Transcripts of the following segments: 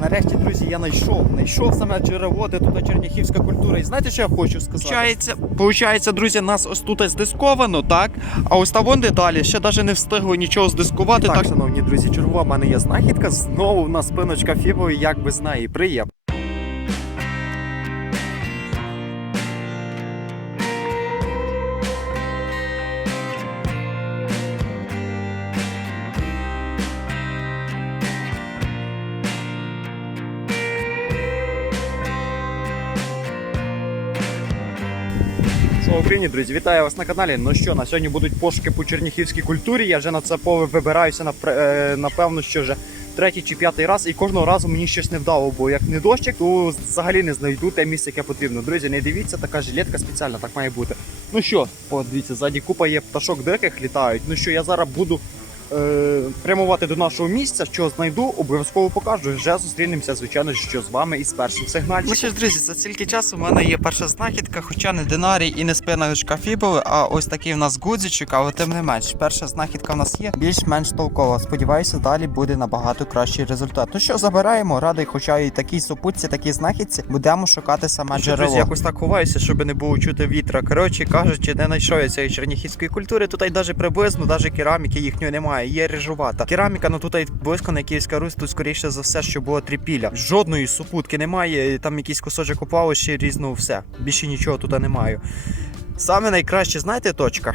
Нарешті, друзі, я знайшов. Знайшов саме джерело, де тут черняхівська культура. І знаєте, що я хочу сказати? Получається, получається, друзі, нас ось тут здисковано, так? А ось та вон де далі ще навіть не встигли нічого здискувати. Так, шановні друзі, чергова в мене є знахідка. Знову в нас спиночка фібою, як без неї. Приємно. Слава Україні, друзі! Вітаю вас на каналі. Ну що, на сьогодні будуть пошуки по черніхівській культурі. Я вже на це поле вибираюся на напевно, що вже третій чи п'ятий раз, і кожного разу мені щось не вдало, бо як не дощик, то взагалі не знайду те місце, яке потрібно. Друзі, не дивіться, така жилетка спеціальна, так має бути. Ну що, подивіться, дивіться, ззаді купа є пташок диких літають. Ну що, я зараз буду е, прямувати до нашого місця, що знайду, обов'язково покажу. Вже зустрінемося, звичайно, що з вами із першим сигнальчиком. Ну що ж, друзі, за стільки часу в мене є перша знахідка, хоча не динарій і не спиночка фібови, а ось такий в нас гудзичок, але тим не менш. Перша знахідка в нас є більш-менш толкова. Сподіваюся, далі буде набагато кращий результат. Ну що, забираємо, радий, хоча і такій супутці, такій знахідці, будемо шукати саме що, друзі, якось так ховаюся, щоб не було чути вітра. Коротше кажучи, не знайшов я цієї черніхівської культури. Тут навіть приблизно, навіть кераміки їхньої немає. Є рижувата. Кераміка, ну тут близько на Київська Русь, тут скоріше за все, що було трипілля. Жодної супутки немає. Там якийсь кусочок опалищі, різно все. Більше нічого тут немає. Саме найкраще, знаєте, точка.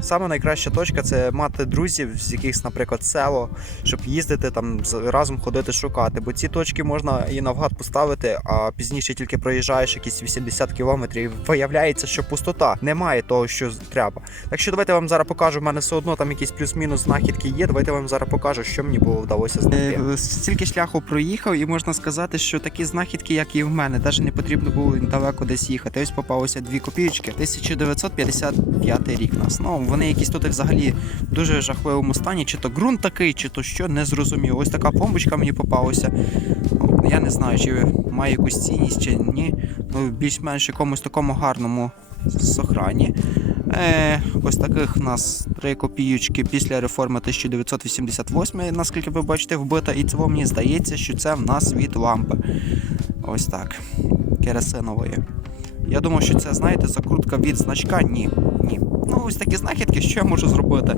Саме найкраща точка це мати друзів з якихось, наприклад, село, щоб їздити там разом ходити шукати. Бо ці точки можна і навгад поставити, а пізніше тільки проїжджаєш якісь 80 кілометрів. і Виявляється, що пустота немає того, що треба. Так що давайте вам зараз покажу. У мене все одно там якісь плюс-мінус знахідки є. Давайте вам зараз покажу, що мені було вдалося знайти. Е, Стільки шляху проїхав, і можна сказати, що такі знахідки, як і в мене, навіть не потрібно було далеко десь їхати. Ось попалося дві копійки. 1955 рік нас. Ну вони якісь тут взагалі в дуже жахливому стані. Чи то ґрунт такий, чи то що, не зрозуміло. Ось така помбочка мені попалася. Ну, Я не знаю, чи має якусь цінність, чи ні. Ну, більш-менш якомусь такому гарному сохрані. Е, ось таких в нас три копійочки після реформи 1988, наскільки ви бачите, вбита. І цього мені здається, що це в нас від лампи. Ось так. Керосинової. Я думав, що це, знаєте, закрутка від значка. Ні. Ні. Ну, ось такі знахідки, що я можу зробити?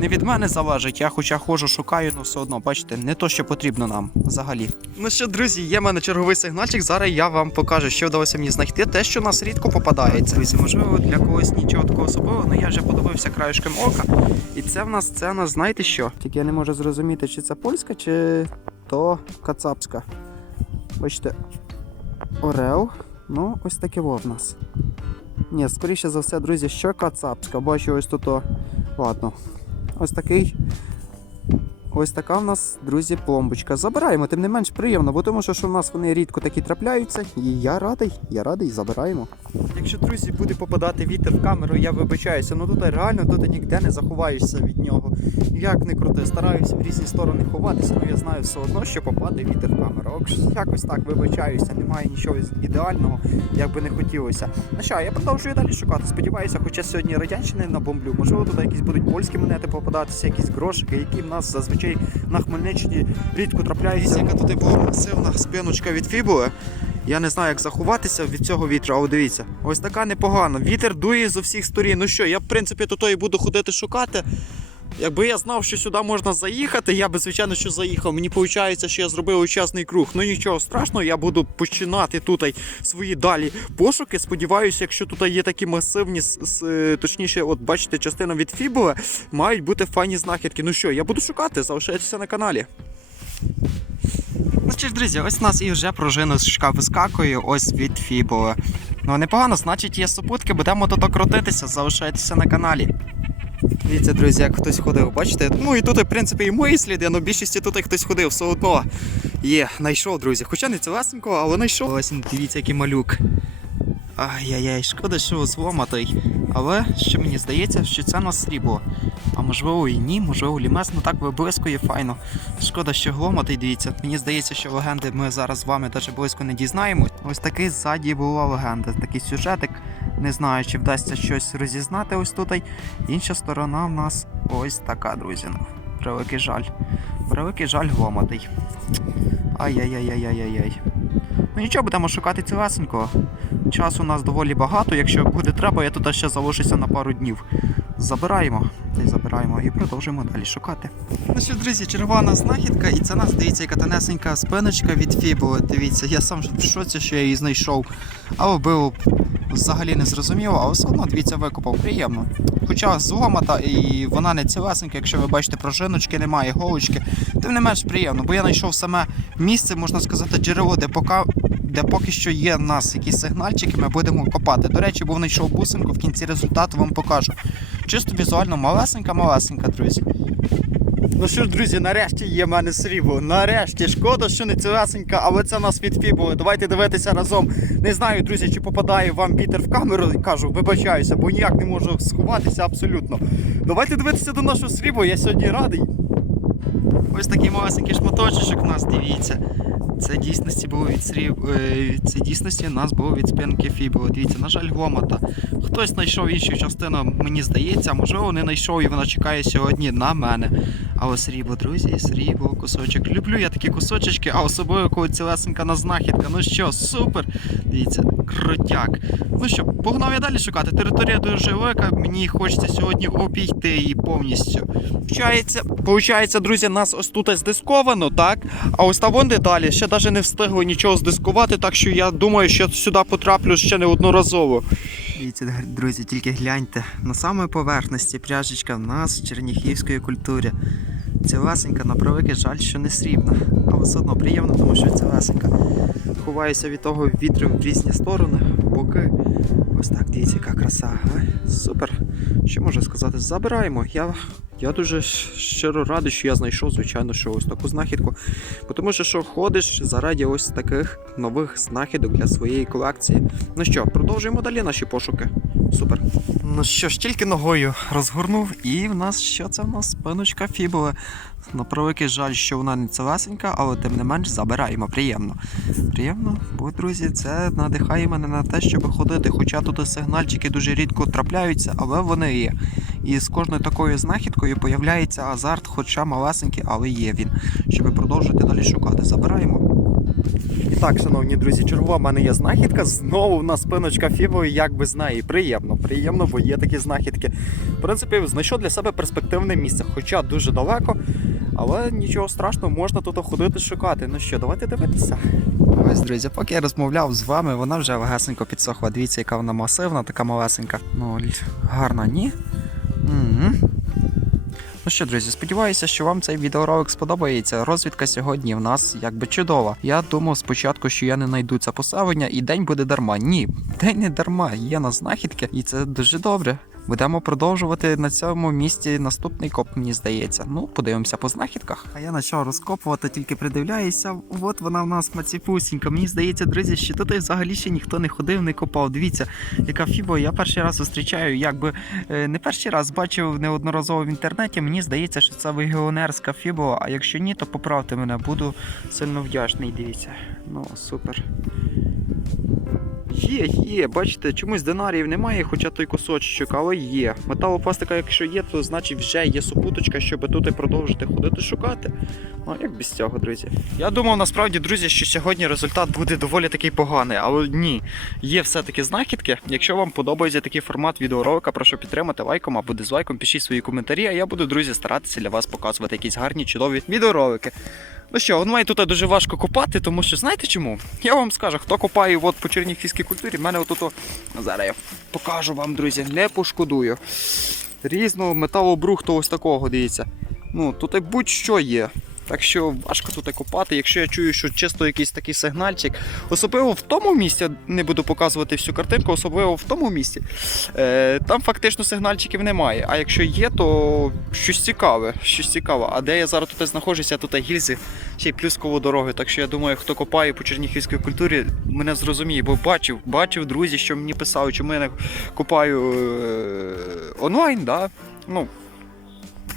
Не від мене залежить, я хоча ходжу, шукаю, але все одно, бачите, не то, що потрібно нам взагалі. Ну що, друзі, є в мене черговий сигнальчик. Зараз я вам покажу, що вдалося мені знайти. Те, що у нас рідко попадається. Друзі, можливо, для когось нічого такого особливого, але я вже подивився краєшком ока. І це в нас, це в нас, знаєте що? Тільки я не можу зрозуміти, чи це польська, чи то кацапська. Бачите, Орел. Ну, ось таке в нас. Ні, скоріше за все, друзі, що кацапська. Бачу ось тут. Ладно. Ось такий. Ось така в нас, друзі, пломбочка. Забираємо, тим не менш приємно, бо тому що, що в нас вони рідко такі трапляються. І я радий, я радий, забираємо. Якщо, друзі, буде попадати вітер в камеру, я вибачаюся. Ну тут реально тут ніде не заховаєшся від нього. Як не крути, стараюся в різні сторони ховатися, але я знаю все одно, що попаде вітер в камеру. Якось так вибачаюся, немає нічого ідеального, як би не хотілося. Ну що, я продовжую далі шукати. Сподіваюся, хоча сьогодні радянщини набомблю. Можливо, тут якісь будуть польські монети попадатися, якісь грошики, які в нас зазвичай на Хмельниччині рідко трапляється. Яка тут була масивна спиночка від фібули. Я не знаю, як заховатися від цього вітру, але дивіться, ось така непогана. Вітер дує з усіх сторін. Ну що, я в принципі тут і буду ходити шукати. Якби я знав, що сюди можна заїхати, я би, звичайно, що заїхав. Мені виходить, що я зробив учасний круг. Ну нічого страшного, я буду починати тут свої далі пошуки. Сподіваюся, якщо тут є такі масивні, точніше, от бачите, частина від фібули, мають бути файні знахідки. Ну що, я буду шукати, залишайтеся на каналі. Ну ж, друзі, ось у нас і вже пружиночка вискакує ось від фібули. Ну непогано, значить є супутки, будемо тут крутитися, залишайтеся на каналі. Дивіться, друзі, як хтось ходив, бачите? Ну і тут, в принципі, і мої сліди, але більшості тут хтось ходив, все одно є, знайшов, друзі. Хоча не цілесенько, але знайшов. Ось він, дивіться, який малюк. Ай-яй-яй, шкода, що зломатий. Але що мені здається, що це на срібло. А можливо і ні, можливо лімес, ну так виблискує файно. Шкода, що гломатий, дивіться. Мені здається, що легенди ми зараз з вами навіть близько не дізнаємось. Ось такий ззаді була легенда, такий сюжетик. Не знаю, чи вдасться щось розізнати ось тут. Інша сторона в нас ось така, друзі. Ну, превеликий жаль. Превеликий жаль гломатий. Ай-яй-яй-яй-яй-яй. Ну нічого, будемо шукати цілесенького. Часу у нас доволі багато, якщо буде треба, я тут ще залишуся на пару днів. Забираємо, й забираємо і продовжуємо далі шукати. Ну що, друзі, червона знахідка, і це нас, дивіться, яка тонесенька спиночка від фібули. Дивіться, я сам в шоці, що я її знайшов. А вбив взагалі не зрозуміло, але все одно, дивіться, викопав. Приємно. Хоча зломата і вона не цілесенька, якщо ви бачите, пружиночки немає, голочки. Тим не менш приємно, бо я знайшов саме місце, можна сказати, джерело, де поки. Де поки що є в нас якісь сигнальчики, ми будемо копати. До речі, був знайшов бусинку, в кінці результату вам покажу. Чисто візуально малесенька-малесенька, друзі. Ну що ж, друзі, нарешті є в мене срібло. Нарешті, шкода, що не цілесенька, але це в нас від фібули. Давайте дивитися разом. Не знаю, друзі, чи попадає вам вітер в камеру. Кажу, вибачаюся, бо ніяк не можу сховатися абсолютно. Давайте дивитися до нашого срібла, я сьогодні радий. Ось такий малесенький шматочок у нас, дивіться. Це дійсності було від сріб... е, Це дійсності нас було від спинки Фібо. Дивіться, на жаль, гломата. Хтось знайшов іншу частину, мені здається, можливо не знайшов і вона чекає сьогодні на мене. Але срібло, друзі, срібло, кусочок. Люблю я такі кусочечки, а особливо коли цілесенька на знахідка. Ну що, супер! Дивіться, крутяк. Ну що, погнав я далі шукати. Територія дуже велика, мені хочеться сьогодні обійти її повністю. Получається, друзі, нас ось тут здисковано, так? А ось там де далі ще навіть не встигли нічого здискувати, так що я думаю, що сюди потраплю ще неодноразово. Дивіться, друзі, тільки гляньте. На самій поверхності пряжечка в нас в черніхівської культурі. Цілесенька, на превеликий жаль, що не срібна. Але все одно приємно, тому що цілесенька. Ховаюся від того вітру в різні сторони, боки. Ось так, дивіться, яка краса. А? Супер. Що можна сказати? Забираємо. Я, я дуже щиро радий, що я знайшов, звичайно, що ось таку знахідку. Тому що що ходиш заради ось таких нових знахідок для своєї колекції. Ну що, продовжуємо далі наші пошуки. Супер. Ну що ж, тільки ногою розгорнув, і в нас що це в нас? Спиночка фібули. На превеликий жаль, що вона не целесенька, але тим не менш забираємо. Приємно. Приємно, бо, друзі, це надихає мене на те, щоб ходити. Хоча тут сигнальчики дуже рідко трапляються, але вони є. І з кожною такою знахідкою появляється азарт, хоча малесенький, але є він, щоб продовжити далі шукати. Забираємо. І так, шановні друзі, чергова в мене є знахідка. Знову в нас спиночка фібої, як без неї. Приємно, приємно, бо є такі знахідки. В принципі, знайшов для себе перспективне місце, хоча дуже далеко, але нічого страшного, можна тут ходити шукати. Ну що, давайте дивитися. Ось, друзі, поки я розмовляв з вами, вона вже легесенько підсохла. Дивіться, яка вона масивна, така малесенька. Ну, гарна, ні? Угу. Ну що, друзі, сподіваюся, що вам цей відеоролик сподобається. Розвідка сьогодні в нас якби чудова. Я думав спочатку, що я не знайду це поселення і день буде дарма. Ні, день не дарма, є на знахідки, і це дуже добре. Будемо продовжувати на цьому місці наступний коп, мені здається. Ну, подивимося по знахідках. А я почав розкопувати, тільки придивляюся. От вона в нас маціпусінька. Мені здається, друзі, що тут взагалі ще ніхто не ходив, не копав. Дивіться, яка фіба. Я перший раз зустрічаю, якби е, не перший раз бачив неодноразово в інтернеті. Мені здається, що це легіонерська фіба. А якщо ні, то поправте мене, буду сильно вдячний. Дивіться. Ну, супер. Є, є, бачите, чомусь динаріїв немає, хоча той кусочок, але є. Металопластика, якщо є, то значить вже є супуточка, щоб тут і продовжити ходити шукати. Ну, як без цього, друзі. Я думав насправді, друзі, що сьогодні результат буде доволі такий поганий, але ні. Є все-таки знахідки. Якщо вам подобається такий формат відеоролика, прошу підтримати лайком або дизлайком, пишіть свої коментарі, а я буду, друзі, старатися для вас показувати якісь гарні, чудові відеоролики. Ну що, онлайн тут дуже важко копати, тому що знаєте чому? Я вам скажу, хто копає от по чернігівській культурі, в мене отут, ну, зараз я покажу вам, друзі, не пошкодую. Різного металобрухту ось такого, дивіться. Ну, тут будь-що є. Так що важко тут копати, якщо я чую, що чисто якийсь такий сигнальчик. Особливо в тому місці, не буду показувати всю картинку, особливо в тому місці. Е, там фактично сигнальчиків немає. А якщо є, то щось цікаве. Щось цікаве. А де я зараз тут знаходжуся, тут гільзи, ще й плюс коло дороги. Так що я думаю, хто копає по чернігівській культурі, мене зрозуміє, бо бачив, бачив друзі, що мені писали, чому я не копаю е, онлайн, да? Ну,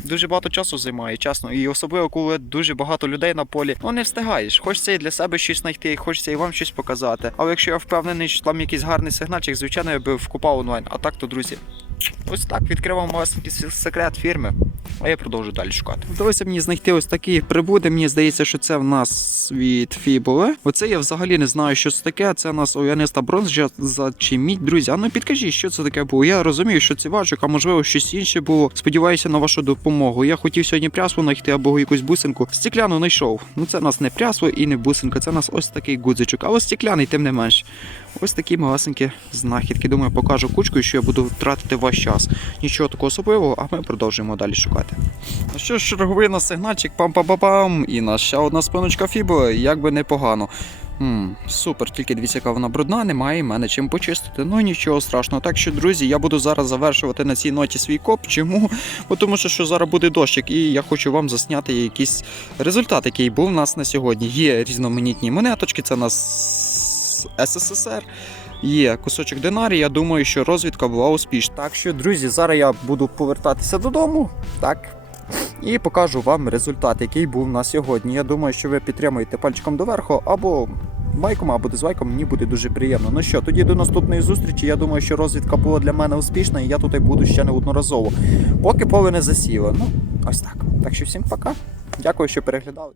дуже багато часу займає, чесно. І особливо, коли дуже багато людей на полі, ну не встигаєш. Хочеться і для себе щось знайти, хочеться і вам щось показати. Але якщо я впевнений, що там якийсь гарний сигнальчик, звичайно, я би вкупав онлайн. А так то, друзі, Ось так відкривав малесенький секрет фірми, а я продовжу далі шукати. Вдалося мені знайти ось такі прибуди. Мені здається, що це в нас від Фіболе. Оце я взагалі не знаю, що це таке. Це у нас ояниста бронза за чи мідь. Друзі, а ну підкажіть, що це таке було. Я розумію, що це важок, а можливо щось інше було. Сподіваюся на вашу допомогу. Я хотів сьогодні прясу знайти або якусь бусинку. Стекляну знайшов. Ну це в нас не прясо і не бусинка. Це в нас ось такий гудзичок. А ось стекляний, тим не менш. Ось такі малесенькі знахідки. Думаю, покажу кучкою, що я буду втратити ваш час. Нічого такого особливого, а ми продовжуємо далі шукати. Ну що ж, черговий на сигнальчик, пам-пам-пам-пам. І наша ще одна спиночка фібо, як би непогано. Хм, супер, тільки дивіться, яка вона брудна, немає мене чим почистити. Ну нічого страшного. Так що, друзі, я буду зараз завершувати на цій ноті свій коп. Чому? Бо тому що, що зараз буде дощик, і я хочу вам засняти якийсь результат, який був у нас на сьогодні. Є різноманітні монеточки, це у нас СССР. Є кусочок динарі, я думаю, що розвідка була успішна. Так що, друзі, зараз я буду повертатися додому. Так. І покажу вам результат, який був на сьогодні. Я думаю, що ви підтримуєте пальчиком доверху або майком, або дизлайком. Мені буде дуже приємно. Ну що, тоді до наступної зустрічі. Я думаю, що розвідка була для мене успішна, і я тут буду ще неодноразово. Поки поле не засіло. Ну, ось так. Так що всім пока. Дякую, що переглядали.